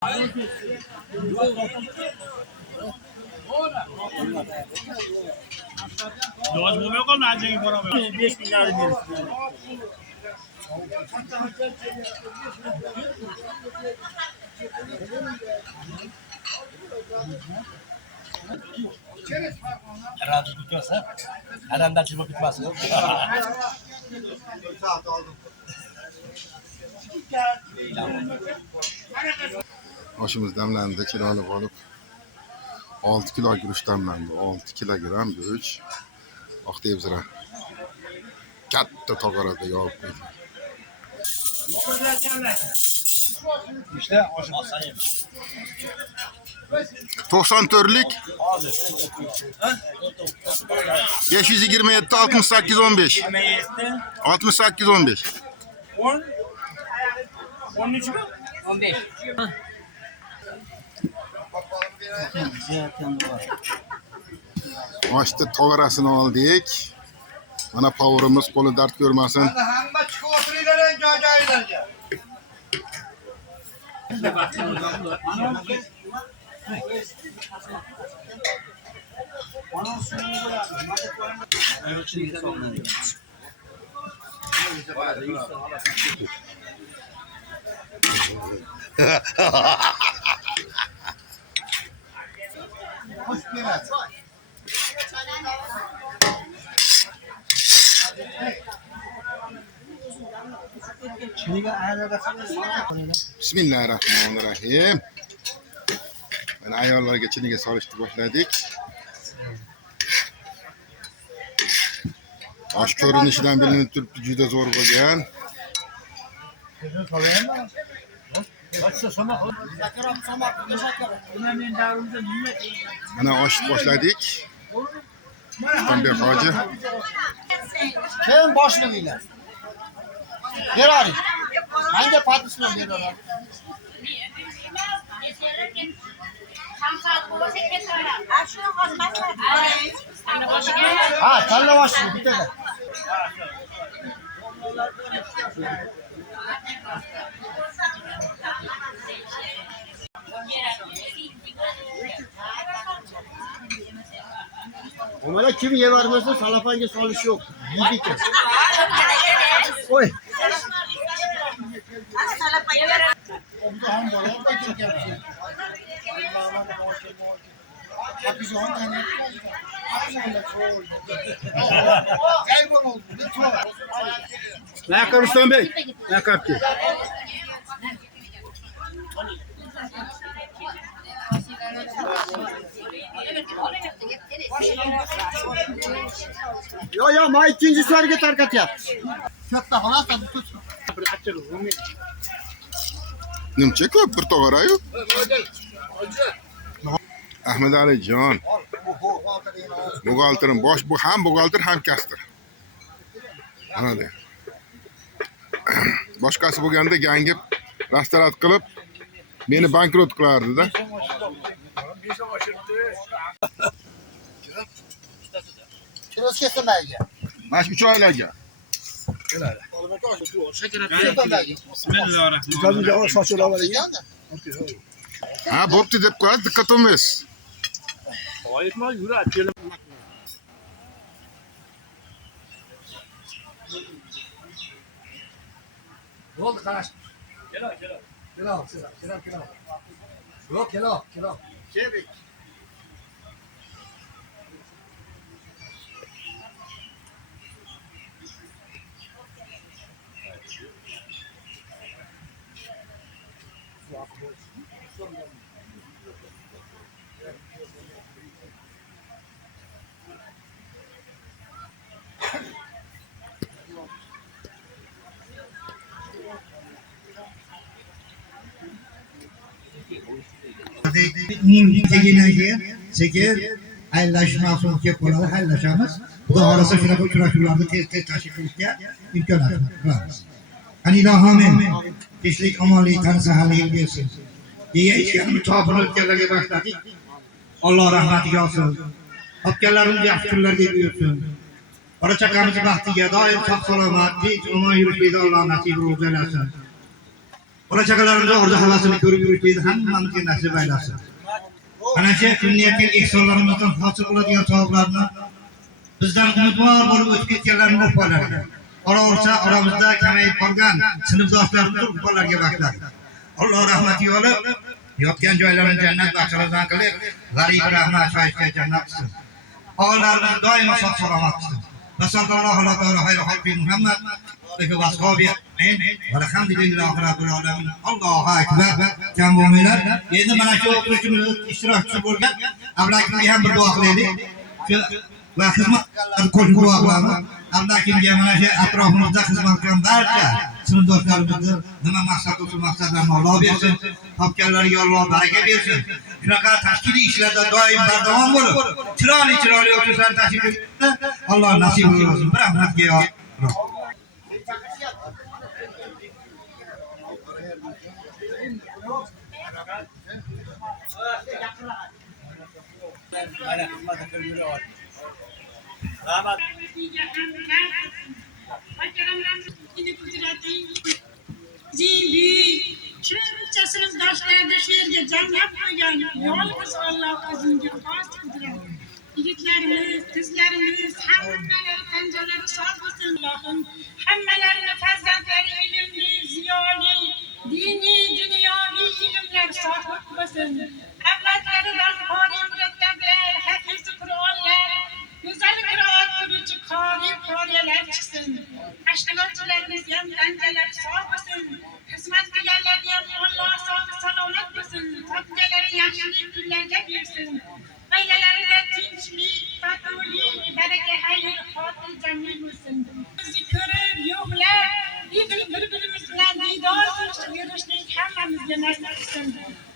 Doz bo'lmay qoldi, anchaga boraman. 5 kunlari bersin. Radyo tutuyorsa adamdan çıkıp gitmez. Oshimiz damlandi, chiroyli bo'lib 6 kilo guruch damlandi. 6 kilogram guruch oqtebzira katta tog'orada yog'ib qo'ydi. İşte oşum asayım. 94'lik 527 68 15 68 15 10 13 mü? 15. Açtı tog'orasini oldik. Mana powerimiz qo'li dard ko'rmasin. Hamma chiqib o'tiringlar joy-joylarga. Bismillahirrahmanirrahim. Mana ayollarga chiniga solishni boshladik. Osh ko'rinishidan bilinib turibdi, juda zo'r bo'lgan. Mana osh boshladik. Qanday hoji? Kim boshlig'inglar? Beravering. Menga patnisini beraver. Ha, tanlavash bitada. Mana kim yevarmasa salafanga solish yo'q. Yeydi. Qo'y. Naka Rustam Bey? Naka ki? Yo, ma ikinci sularga tarqatyapmiz. Katta xonasi tut. Nimcha ko'p bir tog'ora-yu. Ahmad Alijon. Buxgalterim, bosh bu ham buxgalter, ham kastir. Mana de. Boshqasi bo'lganda gangib rastarat qilib meni bankrot qilardi-da. Kilos kesilmaydi. Mana 3 oylarga. Bismillahirrahmanirrahim. Ha, bo'pti deb qo'yadi, diqqatimiz. Oyitma, yura, kelim. Bo'ldi, qarash. Kelo. Yo'q, kelo. Kebek. Teginagi, sekin haylashdan so'ng kelib qoladi, haylashamiz. Xudo xolasa shunaqa uchrashuvlarni tez tashkil qilishga imkoniyat beramiz. Qani ilohim, tinchlik, omonlik, tani sahharlik bersin. Degan ishlarni chopib o'tganlarga boshladik. Alloh rahmatiga olsin. Topganlarimiz yaxshi kunlarga buyursin. Bola chaqamiz baxtiga doim sog' salomat, tinch, omon yurishlikni Alloh nasib qilsin. Bola chaqalarimiz orzu havasini ko'rib yurishni hammamizga nasib aylasin. Ana shu kuniyatga ehsonlarimizdan hosil bo'ladigan savoblarni bizdan umidvor bo'lib o'tib ketganlarni o'polariga. Qolaversa oramizda kamayib qolgan sinfdoshlarimiz o'polariga baxtlar. Alloh rahmati yo'li yotgan joylarini jannat baxshalaridan qilib, g'arib rahmat shoyishga jannat qilsin. Oğullarımız doimo sog' salomat qilsin. Va sallallohu alayhi xayri xalqi Muhammad va ashabi amin. Alhamdulillahi robbil alamin. Allohu akbar. Kam bo'lmanglar. Endi mana shu o'quvchimiz ishtirokchi bo'lgan Abdulakimga ham bir duo qilaylik. Shu va xizmatlarni qo'shib duo qilamiz. Abdulakimga mana shu atrofimizda xizmat qilgan barcha sinfdoshlarimizni nima maqsad bo'lsa maqsadlarni Alloh bersin. Topganlariga Alloh baraka bersin. Shunaqa tashkiliy ishlarda doim bardavom bo'lib, chiroyli o'qishlarni tashkil etib, Alloh nasib qilsin. Bir rahmatga yo. Shuncha sinfdoshlarni shu yerga jamlab qo'ygan yolg'iz Alloh o'ziga xos qudrat. Yigitlarimiz, qizlarimiz hammalari tanjalari sog' bo'lsin. Allohim hammalarini farzandlari ilmli, ziyoli, diniy, dunyoviy ilmlar sohib bo'lsin. Avlodlaridan qori murattablar, hafiz Qur'onlar, go'zal qiroat qiluvchi qoriyalar chiqsin. Tashkilotchilarimiz ham tanjalari sog' bo'lsin. Xizmat qilganlarga ham Alloh sog' salomat bo'lsin. Topganlari yaxshilik kunlarga bersin. Oilalarida tinchlik, totuvlik, baraka, xayr, xotirjamlik bo'lsin. Bizni ko'rib yo'qlar, bir-birimiz bilan diydor qilib yurishning hammamizga nasib qilsin.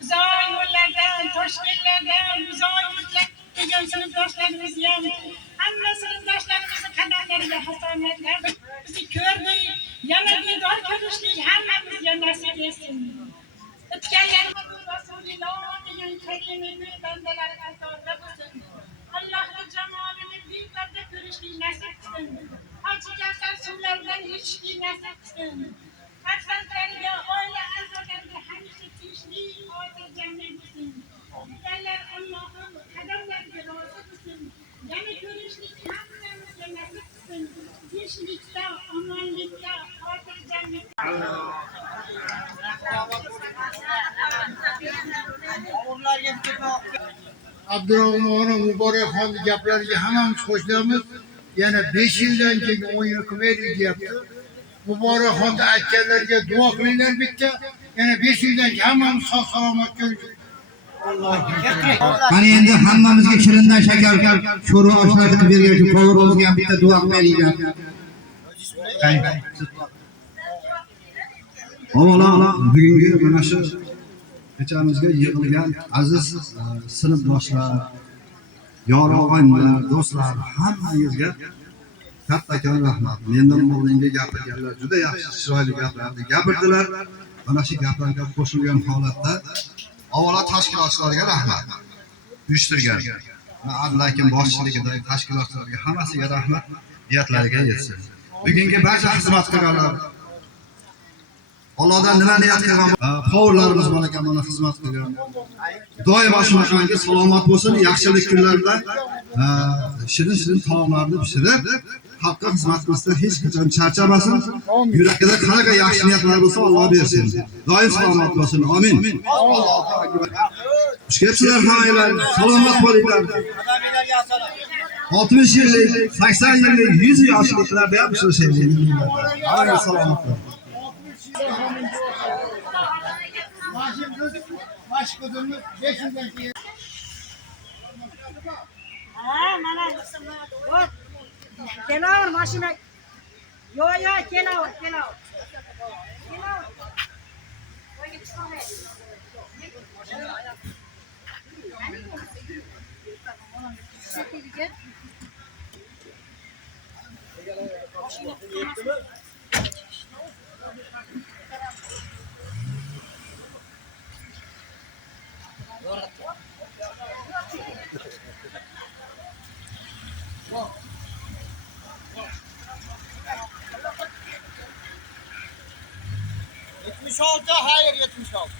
Uzoq yo'llardan, Toshkentlardan, uzoq yurtlardan kelgan sinfdoshlarimiz ham hamma sinfdoshlarimizni qadamlariga hasanatlar. Bizni ko'rdik, yana diydor ko'rishlik hammamizga nasib etsin. O'tganlarimiz Rasululloh degan kalimani bandalari qatorida bo'lsin. Allohning jamolini buyuklarda ko'rishlik nasib qilsin. Ochiqlar suvlardan ichishlik nasib qilsin. Farzandlariga, oila a'zolariga hamisha tinchlik, xotirjamlik bo'lsin. Ular Allohning qadamlariga rozi bo'lsin. Yana ko'rishlik hammamizga nasib qilsin. Tinchlikda, omonlikda, xotirjamlikda. Abdurahmonov Muborakxonni gaplariga hammamiz qo'shilamiz. Yana 5 yildan keyin o'yin qilmaylik deyapti. Muborakxonni aytganlarga duo qilinglar bitta. Yana 5 yildan keyin hammamiz sog' salomat ko'rishib. Mana endi hammamizga shirindan shakar sho'rva oshlarni qilib bergan shu Qo'g'irozga ham bitta duo qilaylik. Avvalo bugungi mana shu kechamizga yig'ilgan aziz sinfdoshlar, yorug'anlar, do'stlar hammangizga kattakon rahmat. Mendan oldinga gapirganlar juda yaxshi chiroyli gaplarni gapirdilar. Mana shu gaplarga qo'shilgan holatda avvalo tashkilotchilarga rahmat. Uyushtirgan Abdulakim boshchiligidagi tashkilotchilarga hammasiga rahmat, niyatlariga yetsin. Bugungi barcha xizmat qilganlar Allohdan nima niyat qilgan qovurlarimiz bor ekan, mana xizmat qilgan. Doimo shunaqangi salomat bo'lsin, yaxshilik kunlarda shirin taomlarni pishirib, xalqqa xizmat qilishda hech qachon charchamasin. Yurakida qanaqa yaxshi niyatlar bo'lsa Alloh bersin. Doim salomat bo'lsin. Amin. Xushkepsizlar hammanglar, salomat bo'linglar. 60 yillik, 80 yillik, 100 yoshliklarda ham ishlaymiz. Hammanglar salomat bo'ling. Başkadırlık 5 yıldan keyin. Mana kelavur mashina. Yo kelavur. 76, hayır 76.